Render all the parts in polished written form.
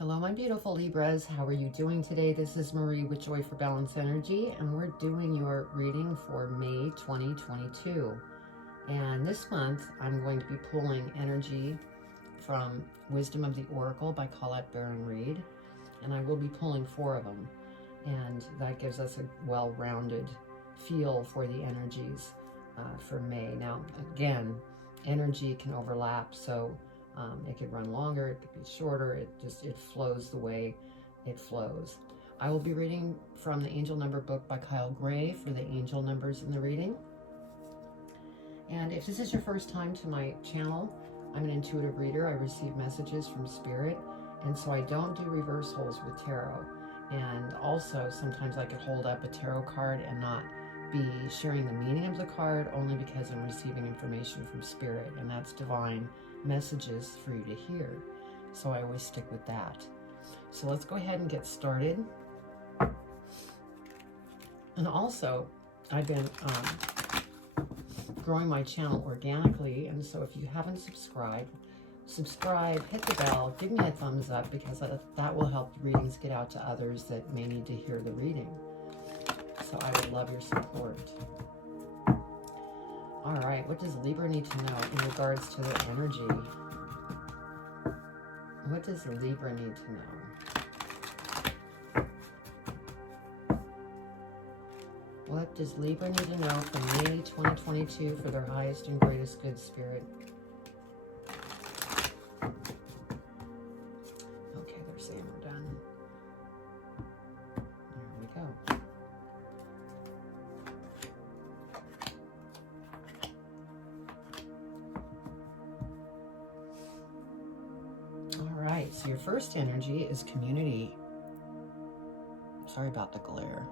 Hello, my beautiful Libras. How are you doing today? This is Marie with Joy for Balance Energy, and we're doing your reading for May 2022. And this month, I'm going to be pulling energy from Wisdom of the Oracle by Colette Baron Reed, and I will be pulling 4 of them. And that gives us a well-rounded feel for the energies for May. Now, again, energy can overlap, so it could run longer, it could be shorter, it flows the way it flows. I will be reading from the Angel Number book by Kyle Gray for the angel numbers in the reading. And if this is your first time to my channel, I'm an intuitive reader. I receive messages from Spirit, and so I don't do reversals with tarot. And also, sometimes I could hold up a tarot card and not be sharing the meaning of the card, only because I'm receiving information from Spirit, and that's divine messages for you to hear. So I always stick with that. So let's go ahead and get started. And also, I've been growing my channel organically, and so if you haven't subscribed, hit the bell, give me a thumbs up, because that will help the readings get out to others that may need to hear the reading. So I would love your support. All right, what does Libra need to know in regards to their energy? What does Libra need to know? What does Libra need to know for May 2022 for their highest and greatest good, Spirit? Okay, they're saying we're done. There we go. All right, so your first energy is community. Sorry about the glare.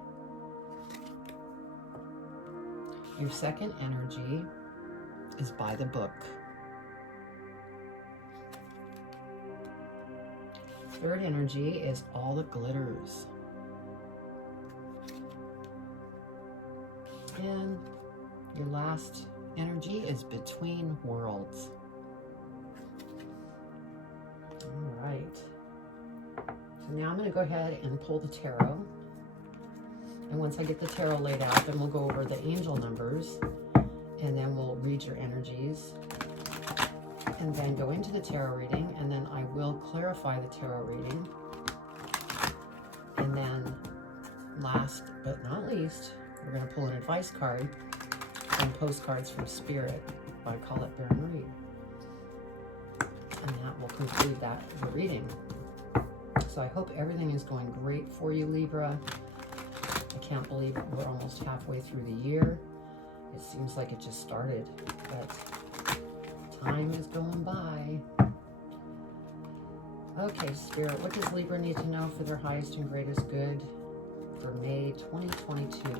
Your second energy is by the book. Third energy is all that glitters. And your last energy is between worlds. All right. So now I'm going to go ahead and pull the tarot. And once I get the tarot laid out, then we'll go over the angel numbers, and then we'll read your energies, and then go into the tarot reading, and then I will clarify the tarot reading. And then last but not least, we're going to pull an advice card and postcards from Spirit by Colette Baron Reed. And that will conclude the reading. So I hope everything is going great for you, Libra. I can't believe we're almost halfway through the year. It seems like it just started, but time is going by. Okay, Spirit, what does Libra need to know for their highest and greatest good for May 2022?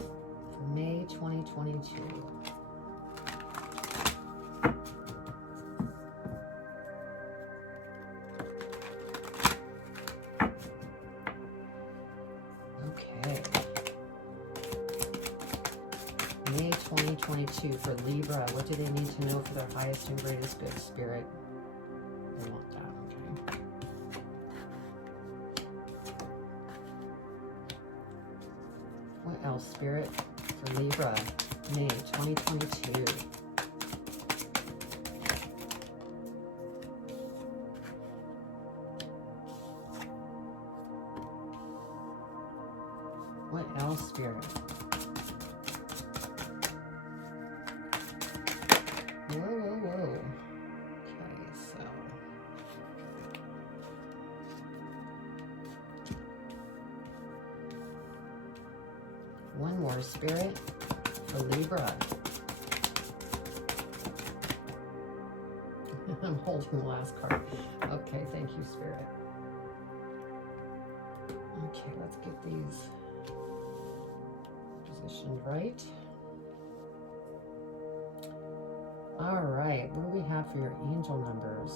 For May 2022. May 2022 for Libra. What do they need to know for their highest and greatest good, Spirit? They want that, okay. What else, Spirit, for Libra, May 2022? What else, Spirit? Whoa. Okay, so. One more, Spirit, for Libra. I'm holding the last card. Okay, thank you, Spirit. Okay, let's get these positioned right. All right, what do we have for your angel numbers?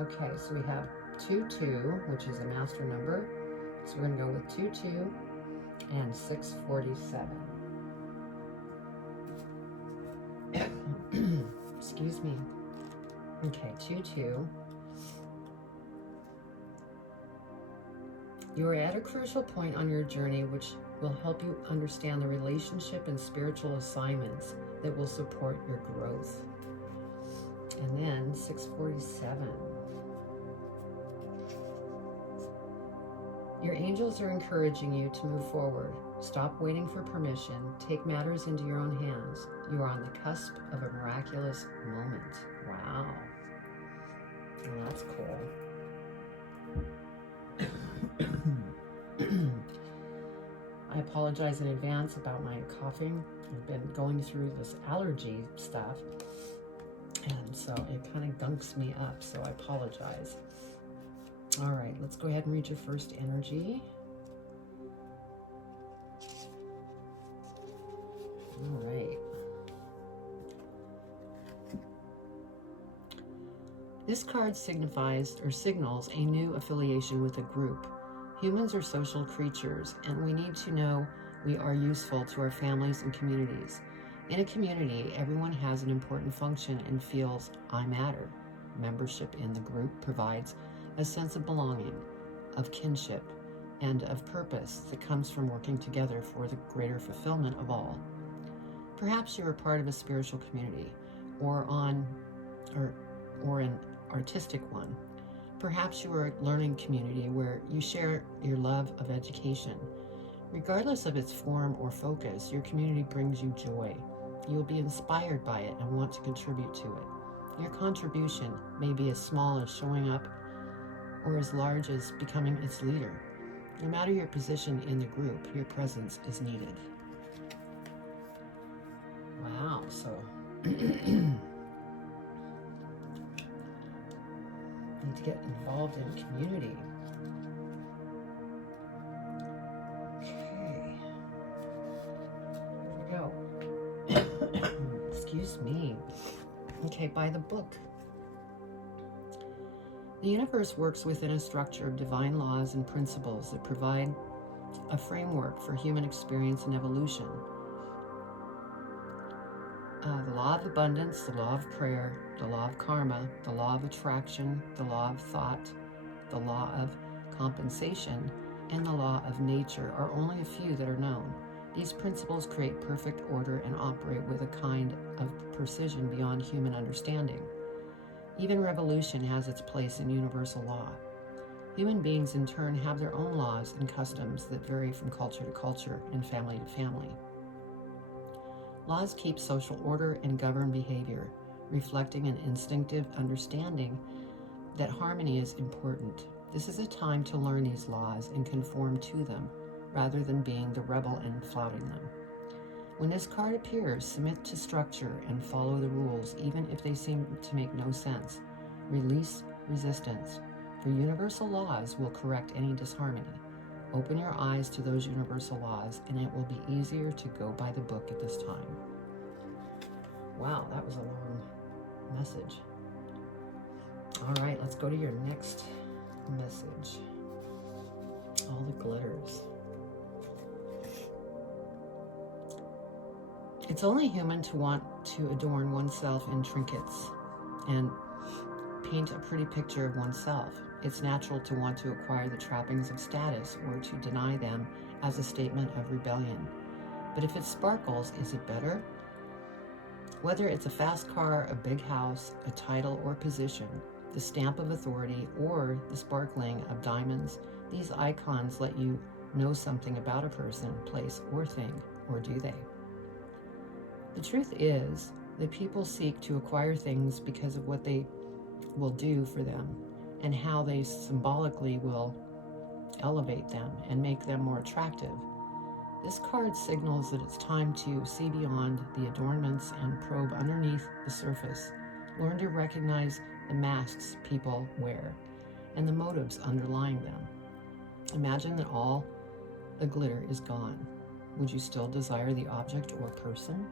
Okay, so we have 22, which is a master number. So we're going to go with 22 and 647. Excuse me. Okay, 2-2. You are at a crucial point on your journey which will help you understand the relationship and spiritual assignments that will support your growth. And then 647. Your angels are encouraging you to move forward. Stop waiting for permission. Take matters into your own hands. You are on the cusp of a miraculous moment. Wow. Well, that's cool. I apologize in advance about my coughing. I've been going through this allergy stuff, and so it kind of gunks me up, so I apologize. All right, let's go ahead and read your first energy. All right. This card signifies or signals a new affiliation with a group. Humans are social creatures, and we need to know we are useful to our families and communities. In a community, everyone has an important function and feels I matter. Membership in the group provides a sense of belonging, of kinship, and of purpose that comes from working together for the greater fulfillment of all. Perhaps you are part of a spiritual community, or an artistic one. Perhaps you are a learning community where you share your love of education. Regardless of its form or focus, your community brings you joy. You will be inspired by it and want to contribute to it. Your contribution may be as small as showing up or as large as becoming its leader. No matter your position in the group, your presence is needed. Wow, so need to get involved in community. Okay. Here we go. Excuse me. Okay, by the book. The universe works within a structure of divine laws and principles that provide a framework for human experience and evolution. The law of abundance, the law of prayer, the law of karma, the law of attraction, the law of thought, the law of compensation, and the law of nature are only a few that are known. These principles create perfect order and operate with a kind of precision beyond human understanding. Even revolution has its place in universal law. Human beings in turn have their own laws and customs that vary from culture to culture and family to family. Laws keep social order and govern behavior, reflecting an instinctive understanding that harmony is important. This is a time to learn these laws and conform to them, rather than being the rebel and flouting them. When this card appears, submit to structure and follow the rules, even if they seem to make no sense. Release resistance, for universal laws will correct any disharmony. Open your eyes to those universal laws, and it will be easier to go by the book at this time. Wow, that was a long message. All right, let's go to your next message. All the glitters. It's only human to want to adorn oneself in trinkets and paint a pretty picture of oneself. It's natural to want to acquire the trappings of status or to deny them as a statement of rebellion. But if it sparkles, is it better? Whether it's a fast car, a big house, a title or position, the stamp of authority, or the sparkling of diamonds, these icons let you know something about a person, place, or thing, or do they? The truth is that people seek to acquire things because of what they will do for them and how they symbolically will elevate them and make them more attractive. This card signals that it's time to see beyond the adornments and probe underneath the surface. Learn to recognize the masks people wear and the motives underlying them. Imagine that all the glitter is gone. Would you still desire the object or person?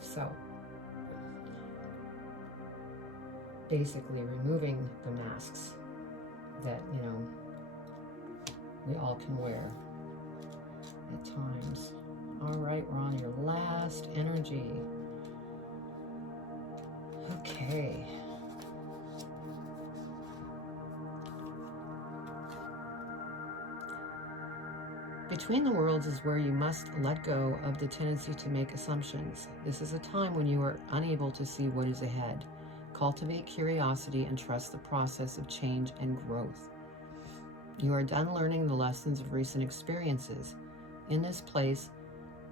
So, basically removing the masks that, we all can wear at times. All right, we're on your last energy. Okay. Between the worlds is where you must let go of the tendency to make assumptions. This is a time when you are unable to see what is ahead. Cultivate curiosity and trust the process of change and growth. You are done learning the lessons of recent experiences. In this place,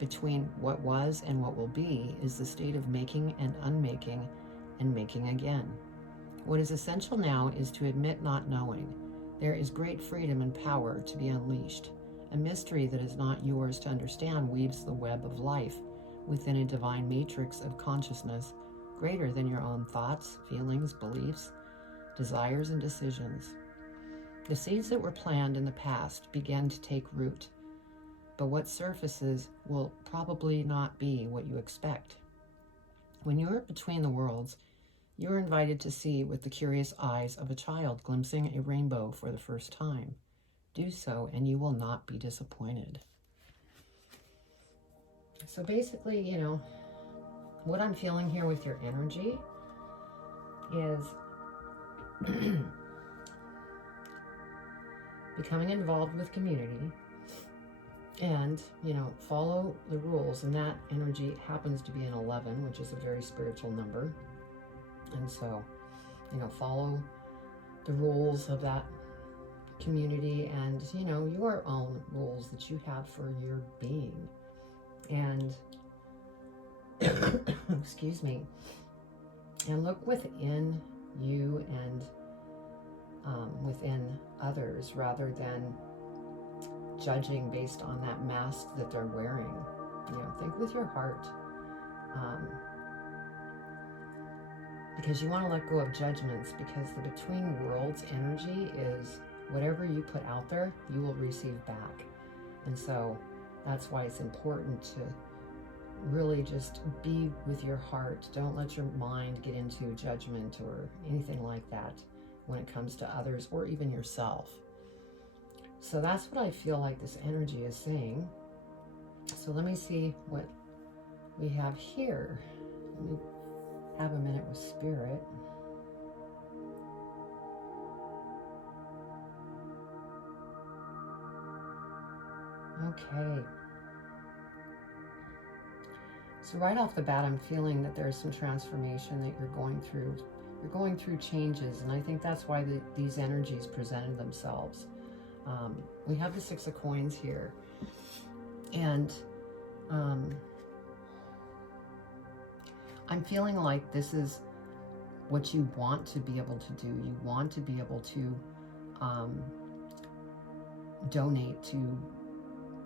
between what was and what will be, is the state of making and unmaking and making again. What is essential now is to admit not knowing. There is great freedom and power to be unleashed. A mystery that is not yours to understand weaves the web of life within a divine matrix of consciousness greater than your own thoughts, feelings, beliefs, desires, and decisions. The seeds that were planted in the past began to take root, but what surfaces will probably not be what you expect. When you are between the worlds, you are invited to see with the curious eyes of a child glimpsing a rainbow for the first time. Do so, and you will not be disappointed. So basically, you know, what I'm feeling here with your energy is becoming involved with community and, you know, follow the rules. And that energy happens to be an 11, which is a very spiritual number. And so, you know, follow the rules of that community and, you know, your own rules that you have for your being. And excuse me, and look within you and within others rather than judging based on that mask that they're wearing. You know, think with your heart, because you want to let go of judgments, because the between worlds energy is whatever you put out there, you will receive back. And so that's why it's important to really just be with your heart. Don't let your mind get into judgment or anything like that when it comes to others or even yourself. So that's what I feel like this energy is saying. So let me see what we have here. Let me have a minute with Spirit. Okay. So right off the bat, I'm feeling that there's some transformation that you're going through. You're going through changes, and I think that's why these energies presented themselves. We have the 6 of Coins here, and I'm feeling like this is what you want to be able to do. You want to be able to donate to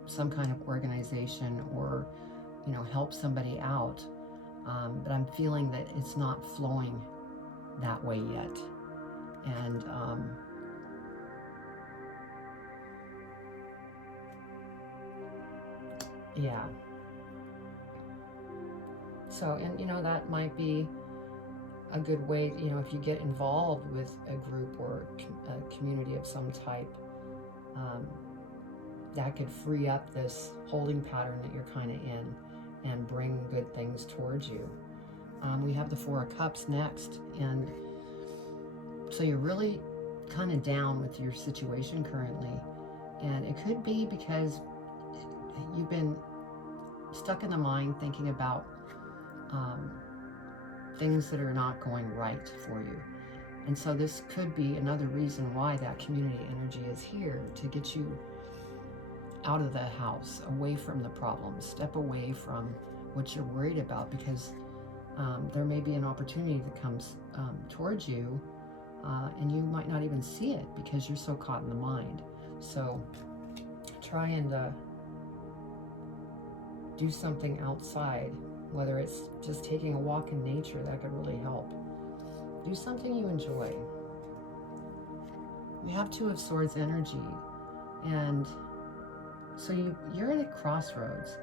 some kind of organization or, you know, help somebody out. But I'm feeling that it's not flowing that way yet. And yeah. So, and you know, that might be a good way, you know, if you get involved with a group or a community of some type, that could free up this holding pattern that you're kind of in and bring good things towards you. We have the 4 of Cups next, and so you're really kind of down with your situation currently, and it could be because you've been stuck in the mind thinking about things that are not going right for you. And so this could be another reason why that community energy is here, to get you out of the house, away from the problems, step away from what you're worried about, because there may be an opportunity that comes towards you, and you might not even see it because you're so caught in the mind. So try and do something outside, whether it's just taking a walk in nature. That could really help. Do something you enjoy. We have 2 of Swords energy, and so you're at a crossroads,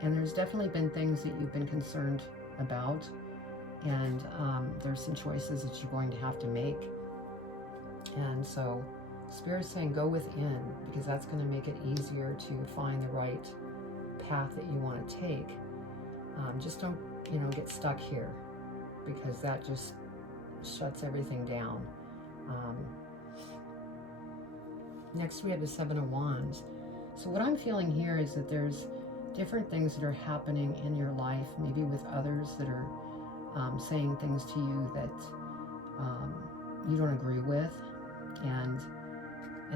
and there's definitely been things that you've been concerned about, and there's some choices that you're going to have to make. And so Spirit's saying go within, because that's going to make it easier to find the right path that you want to take. Just don't, you know, get stuck here, because that just shuts everything down. Next we have the Seven of Wands. So what I'm feeling here is that there's different things that are happening in your life, maybe with others that are saying things to you that you don't agree with, and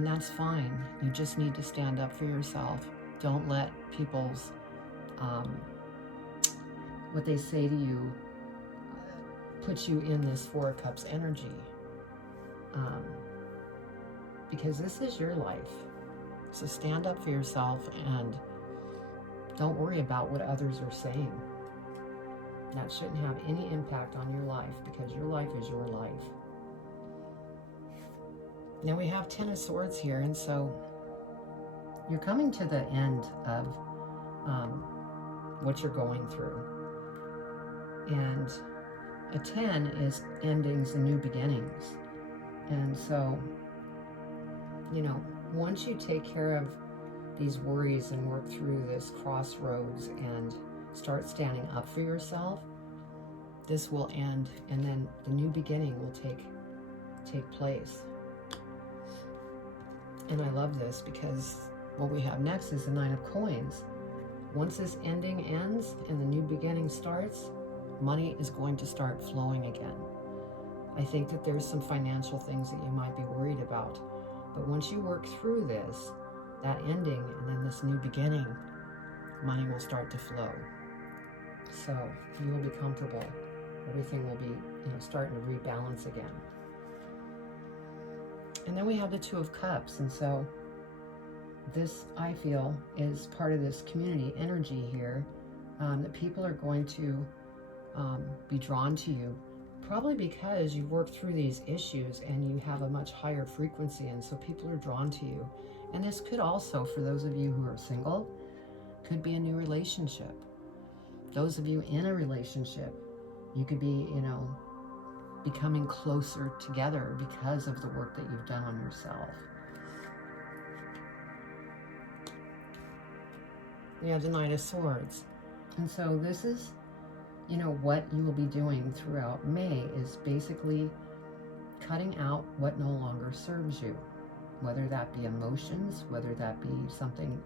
that's fine. You just need to stand up for yourself. Don't let people's what they say to you put you in this Four of Cups energy, because this is your life. So stand up for yourself and don't worry about what others are saying. That shouldn't have any impact on your life, because your life is your life. Now we have Ten of Swords here, and so you're coming to the end of what you're going through. And a 10 is endings and new beginnings. And so, you know, once you take care of these worries and work through this crossroads and start standing up for yourself, this will end, and then the new beginning will take place. And I love this because what we have next is the Nine of Coins. Once this ending ends and the new beginning starts, money is going to start flowing again. I think that there's some financial things that you might be worried about, but once you work through this, that ending and then this new beginning, money will start to flow. So you will be comfortable. Everything will be, you know, starting to rebalance again. And then we have the Two of Cups, and so this, I feel, is part of this community energy here, that people are going to be drawn to you, probably because you've worked through these issues and you have a much higher frequency, and so people are drawn to you. And this could also, for those of you who are single, could be a new relationship. Those of you in a relationship, you could be, you know, becoming closer together because of the work that you've done on yourself. We have the Knight of Swords. And so this is, you know, what you will be doing throughout May is basically cutting out what no longer serves you, whether that be emotions, whether that be something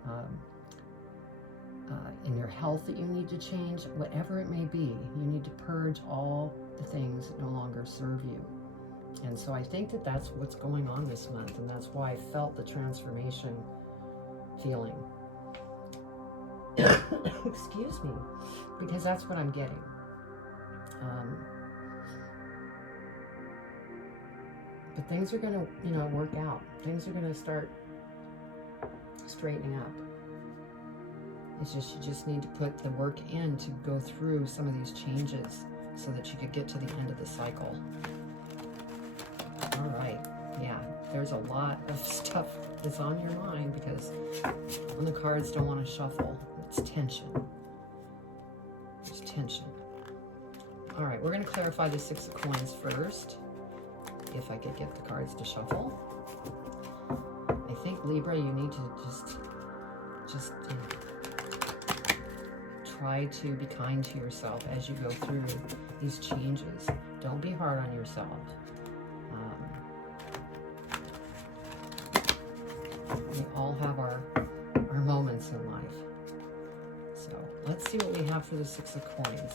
in your health that you need to change, whatever it may be. You need to purge all the things that no longer serve you. And so I think that that's what's going on this month, and that's why I felt the transformation feeling. Excuse me, because that's what I'm getting. But things are going to, you know, work out. Things are going to start straightening up. It's just, you just need to put the work in to go through some of these changes so that you could get to the end of the cycle. All right. Yeah, there's a lot of stuff that's on your mind, because when the cards don't want to shuffle, it's tension. There's tension. All right, we're going to clarify the Six of Coins first, if I could get the cards to shuffle. I think, Libra, you need to just you know, try to be kind to yourself as you go through these changes. Don't be hard on yourself. We all have our moments in life. So let's see what we have for the Six of Coins.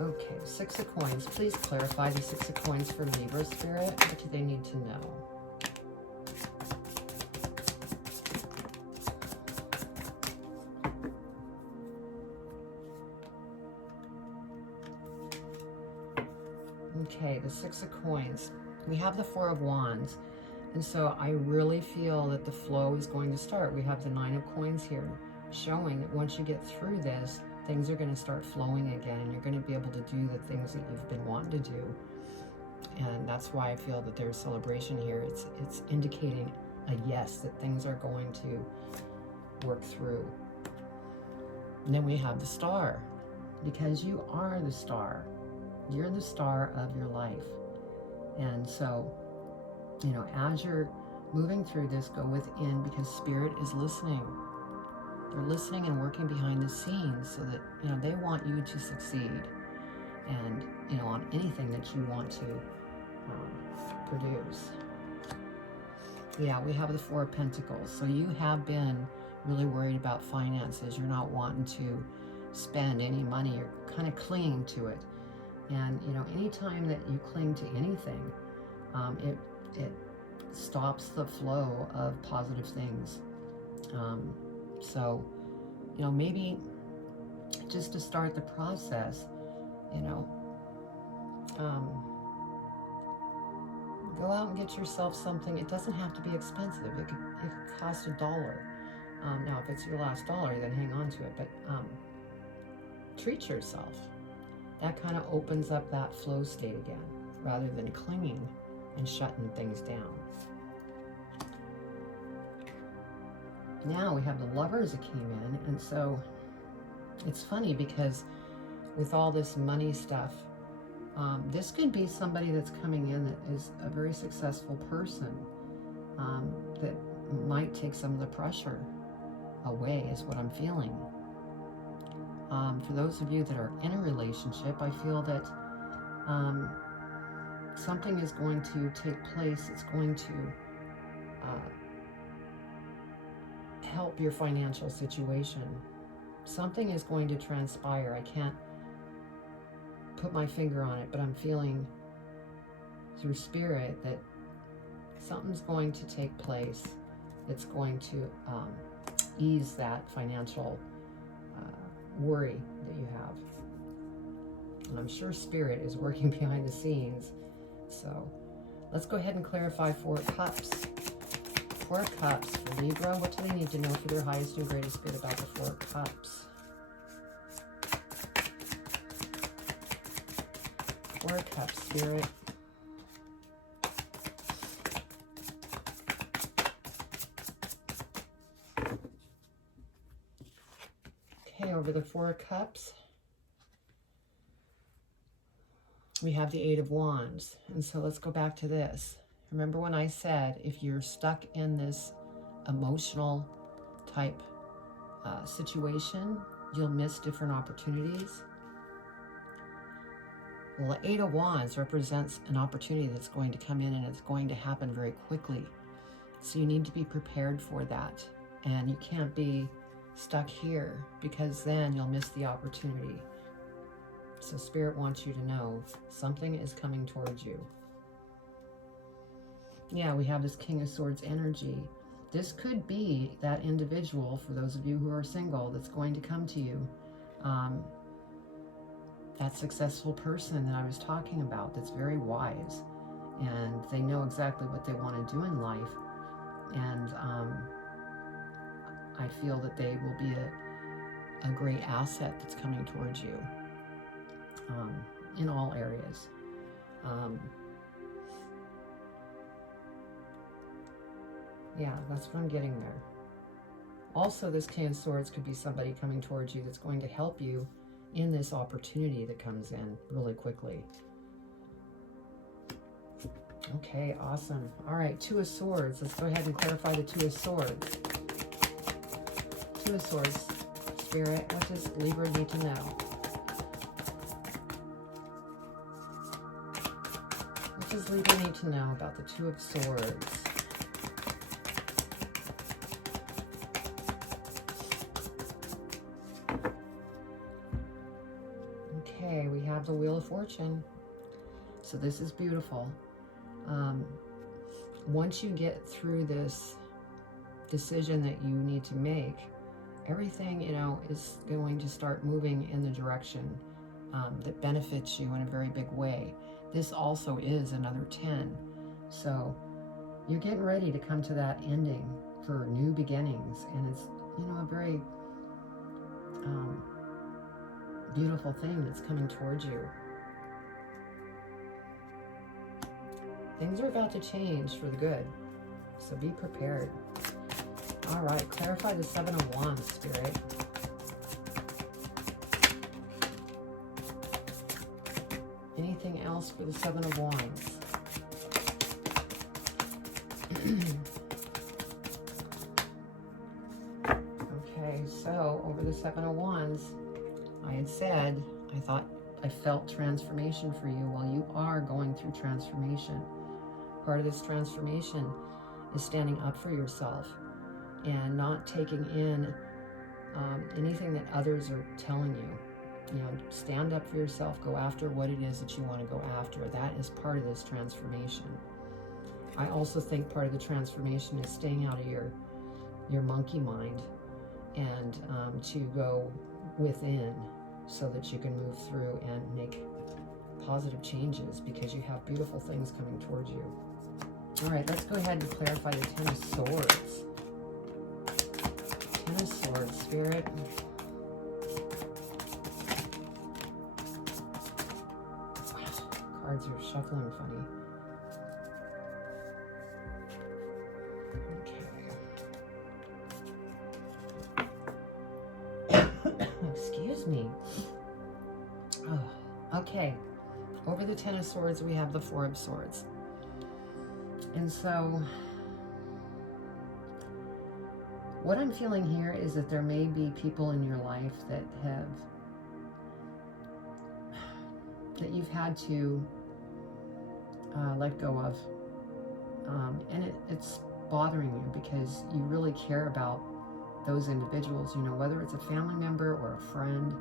Okay, Six of Coins. Please clarify the Six of Coins for Libra Spirit. What do they need to know? Okay, the Six of Coins. We have the Four of Wands. And so I really feel that the flow is going to start. We have the Nine of Coins here, showing that once you get through this, things are going to start flowing again, and you're going to be able to do the things that you've been wanting to do. And that's why I feel that there's celebration here. It's indicating a yes, that things are going to work through. And then we have the Star, because you are the star. You're the star of your life. And so, you know, as you're moving through this, go within, because Spirit is listening. They're listening and working behind the scenes so that, you know, they want you to succeed. And, you know, on anything that you want to produce. Yeah, we have the Four of Pentacles. So you have been really worried about finances. You're not wanting to spend any money. You're kind of clinging to it. And, you know, anytime that you cling to anything, it stops the flow of positive things. So, you know, maybe just to start the process, you know, go out and get yourself something. It doesn't have to be expensive. It could cost $1. Now, if it's your last dollar, then hang on to it. But treat yourself. That kind of opens up that flow state again, rather than clinging and shutting things down. Now we have the Lovers that came in, and so it's funny because with all this money stuff, this could be somebody that's coming in that is a very successful person that might take some of the pressure away, is what I'm feeling. For those of you that are in a relationship, I feel that something is going to take place. It's going to help your financial situation. Something is going to transpire. I can't put my finger on it, but I'm feeling through spirit that something's going to take place that's going to ease that financial worry that you have. And I'm sure spirit is working behind the scenes. So let's go ahead and clarify Four Cups. Four Cups for Libra. What do they need to know for their highest and greatest good about the Four Cups? Four Cups, Spirit. Okay, over the Four Cups, we have the Eight of Wands. And so let's go back to this. Remember when I said if you're stuck in this emotional type situation, you'll miss different opportunities? Well, the Eight of Wands represents an opportunity that's going to come in, and it's going to happen very quickly. So you need to be prepared for that. And you can't be stuck here, because then you'll miss the opportunity. So Spirit wants you to know something is coming towards you. Yeah, we have this King of Swords energy. This could be that individual, for those of you who are single, that's going to come to you. That successful person that I was talking about, that's very wise, and they know exactly what they want to do in life. And I feel that they will be a great asset that's coming towards you in all areas. Yeah, that's what I'm getting there. Also, this King of Swords could be somebody coming towards you that's going to help you in this opportunity that comes in really quickly. Okay, awesome. All right, Two of Swords. Let's go ahead and clarify the Two of Swords. Two of Swords, Spirit, what does Libra need to know? What does Libra need to know about the Two of Swords? Okay, we have the Wheel of Fortune. So this is beautiful. Once you get through this decision that you need to make, everything, you know, is going to start moving in the direction that benefits you in a very big way. This also is another 10. So you're getting ready to come to that ending for new beginnings. And it's, you know, a very beautiful thing that's coming towards you. Things are about to change for the good, so be prepared. All right, clarify the Seven of Wands, Spirit. Anything else for the Seven of Wands? Okay, so over the Seven of Wands, I had said, I felt transformation for you. Well, you are going through transformation. Part of this transformation is standing up for yourself and not taking in anything that others are telling you. You know, stand up for yourself. Go after what it is that you want to go after. That is part of this transformation. I also think part of the transformation is staying out of your monkey mind and to go within so that you can move through and make positive changes, because you have beautiful things coming towards you. All right, let's go ahead and clarify the Ten of Swords. Ten of Swords, Spirit. Wow, cards are shuffling funny. Excuse me. Oh, okay. Over the Ten of Swords, we have the Four of Swords. And so, what I'm feeling here is that there may be people in your life that you've had to let go of. And it's bothering you because you really care about those individuals, you know, whether it's a family member or a friend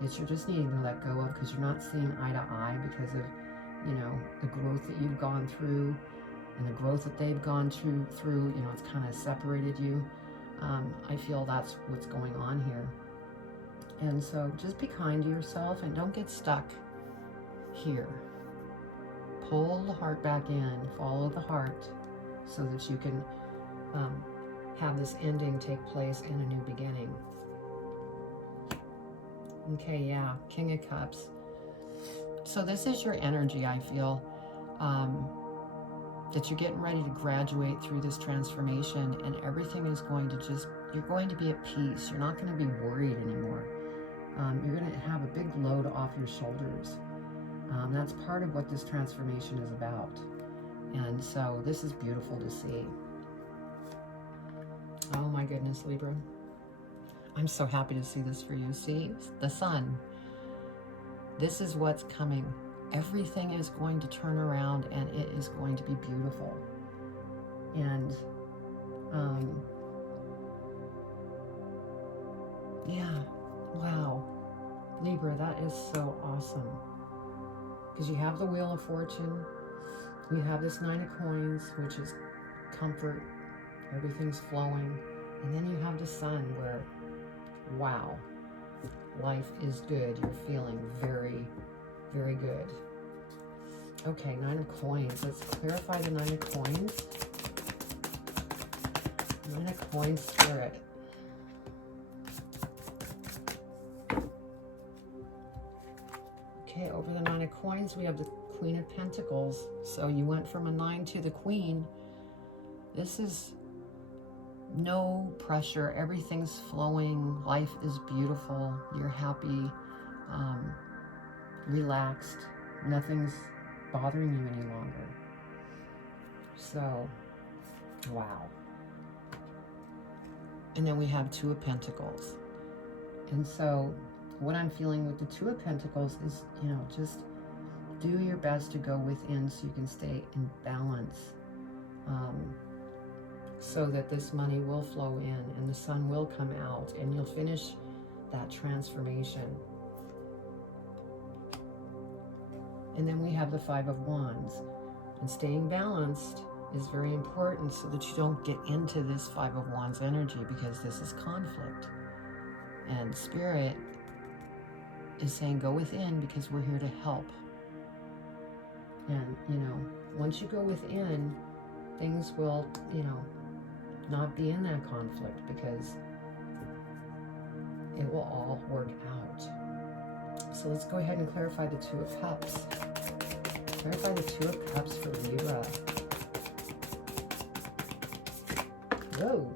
that you're just needing to let go of because you're not seeing eye to eye because of, you know, the growth that you've gone through and the growth that they've gone through, you know, it's kind of separated you. I feel that's what's going on here. And so just be kind to yourself and don't get stuck here. Pull the heart back in, follow the heart so that you can have this ending take place in a new beginning. Okay, yeah, King of Cups. So this is your energy, I feel, that you're getting ready to graduate through this transformation and everything is going to you're going to be at peace. You're not going to be worried anymore. You're going to have a big load off your shoulders. That's part of what this transformation is about. And so this is beautiful to see. Oh my goodness, Libra. I'm so happy to see this for you. See, the sun. This is what's coming. Everything is going to turn around and it is going to be beautiful. And yeah, wow. Libra, that is so awesome. Because you have the Wheel of Fortune. You have this Nine of Coins, which is comfort. Everything's flowing. And then you have the sun where, wow, life is good. You're feeling very, very good. Okay, Nine of Coins. Let's clarify the Nine of Coins. Nine of Coins, Spirit. Okay, over the Nine of Coins, we have the Queen of Pentacles. So you went from a 9 to the Queen. This is no pressure. Everything's flowing. Life is beautiful. You're happy, relaxed. Nothing's bothering you any longer. So, wow. And then we have Two of Pentacles. And so what I'm feeling with the Two of Pentacles is, you know, just do your best to go within so you can stay in balance. So that this money will flow in and the sun will come out and you'll finish that transformation. And then we have the Five of Wands. And staying balanced is very important so that you don't get into this Five of Wands energy, because this is conflict. And Spirit is saying go within because we're here to help. And, you know, once you go within, things will, you know, not be in that conflict because it will all work out. So let's go ahead and clarify the Two of Cups. Clarify the Two of Cups for Libra. Whoa.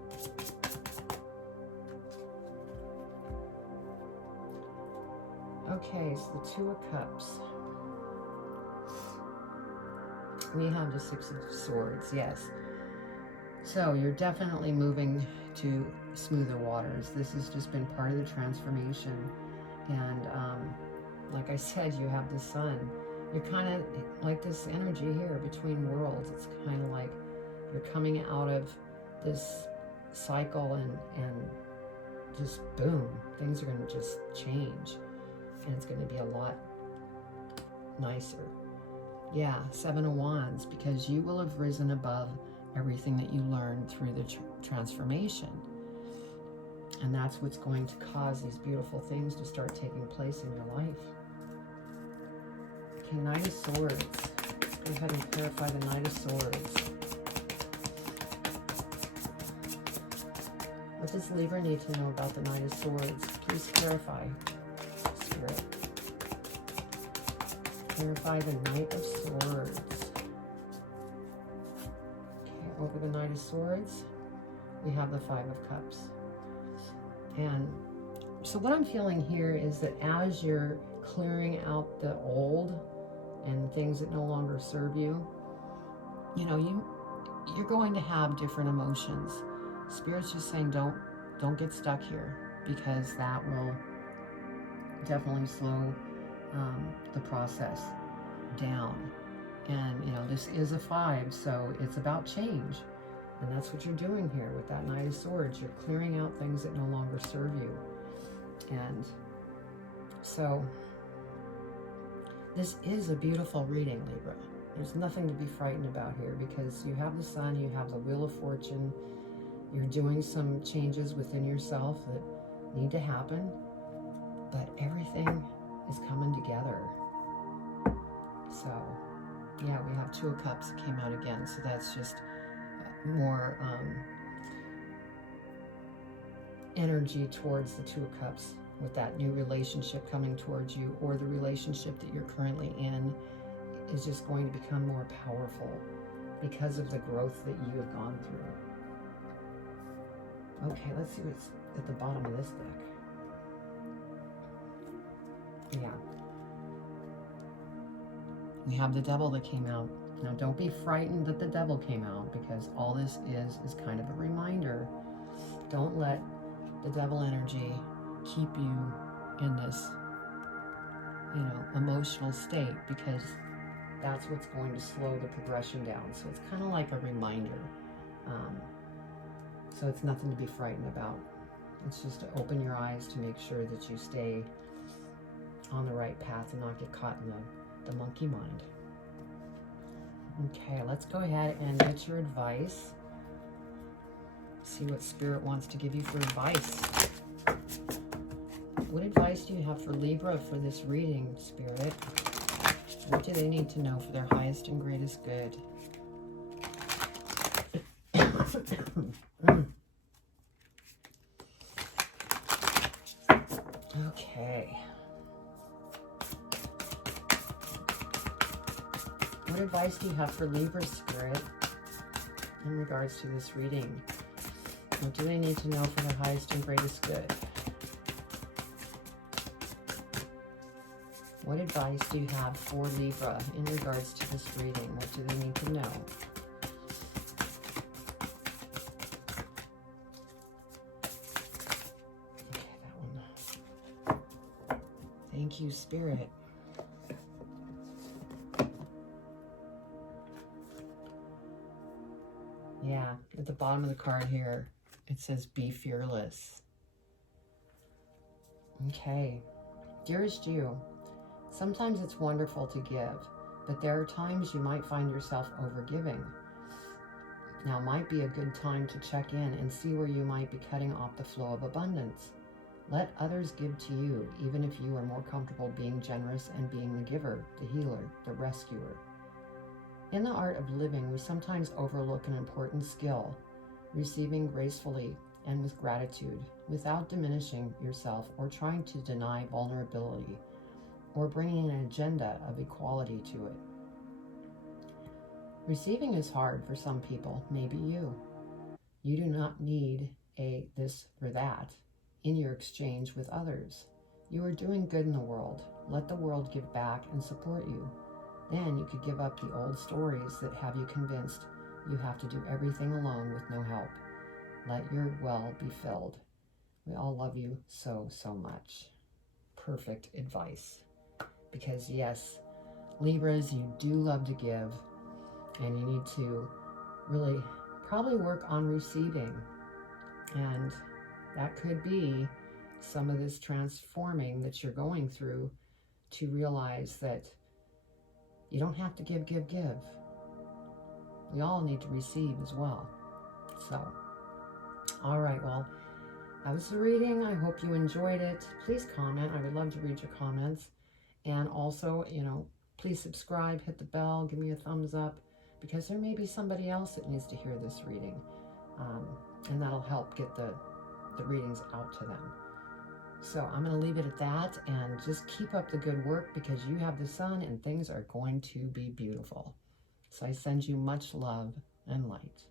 Okay, so the Two of Cups. We have the Six of Swords, yes. So you're definitely moving to smoother waters. This has just been part of the transformation. And like I said, you have the sun. You're kind of like this energy here between worlds. It's kind of like you're coming out of this cycle and just boom, things are going to just change. And it's going to be a lot nicer. Yeah, Seven of Wands, because you will have risen above everything that you learned through the transformation. And that's what's going to cause these beautiful things to start taking place in your life. Okay, Knight of Swords. Go ahead and clarify the Knight of Swords. What does Libra need to know about the Knight of Swords? Please clarify, Spirit. Clarify the Knight of Swords. Okay, over the Knight of Swords, we have the Five of Cups. And so what I'm feeling here is that as you're clearing out the old and things that no longer serve you, you know, you're going to have different emotions. Spirit's just saying don't get stuck here, because that will definitely slow the process down. And you know, this is a 5, so it's about change, and that's what you're doing here with that Knight of Swords. You're clearing out things that no longer serve you. And so this is a beautiful reading, Libra. There's nothing to be frightened about here, because you have the Sun, you have the Wheel of Fortune. You're doing some changes within yourself that need to happen, but everything is coming together. So yeah, we have Two of Cups that came out again, so that's just more energy towards the Two of Cups with that new relationship coming towards you, or the relationship that you're currently in is just going to become more powerful because of the growth that you have gone through. Okay, let's see what's at the bottom of this deck. Yeah. We have the Devil that came out. Now, don't be frightened that the Devil came out, because all this is kind of a reminder. Don't let the Devil energy keep you in this, you know, emotional state, because that's what's going to slow the progression down. So it's kind of like a reminder. So it's nothing to be frightened about. It's just to open your eyes to make sure that you stay on the right path and not get caught in the monkey mind. Okay, let's go ahead and get your advice. See what Spirit wants to give you for advice. What advice do you have for Libra for this reading, Spirit? What do they need to know for their highest and greatest good? Okay. What advice do you have for Libra, Spirit, in regards to this reading? What do they need to know for their highest and greatest good? What advice do you have for Libra in regards to this reading? What do they need to know? Okay, that one. Thank you, Spirit. Yeah, at the bottom of the card here, it says, be fearless. Okay. Dearest you, sometimes it's wonderful to give, but there are times you might find yourself overgiving. Now might be a good time to check in and see where you might be cutting off the flow of abundance. Let others give to you, even if you are more comfortable being generous and being the giver, the healer, the rescuer. In the art of living, we sometimes overlook an important skill, receiving gracefully and with gratitude, without diminishing yourself or trying to deny vulnerability, or bringing an agenda of equality to it. Receiving is hard for some people, maybe you. You do not need a this or that in your exchange with others. You are doing good in the world. Let the world give back and support you. Then you could give up the old stories that have you convinced you have to do everything alone with no help. Let your well be filled. We all love you so, so much. Perfect advice. Because yes, Libras, you do love to give, and you need to really probably work on receiving. And that could be some of this transforming that you're going through, to realize that you don't have to give. We all need to receive as well. So, all right, well, that was the reading. I hope you enjoyed it. Please comment. I would love to read your comments. And also, please subscribe, hit the bell, give me a thumbs up, because there may be somebody else that needs to hear this reading. And that'll help get the readings out to them. So I'm going to leave it at that, and just keep up the good work, because you have the sun and things are going to be beautiful. So I send you much love and light.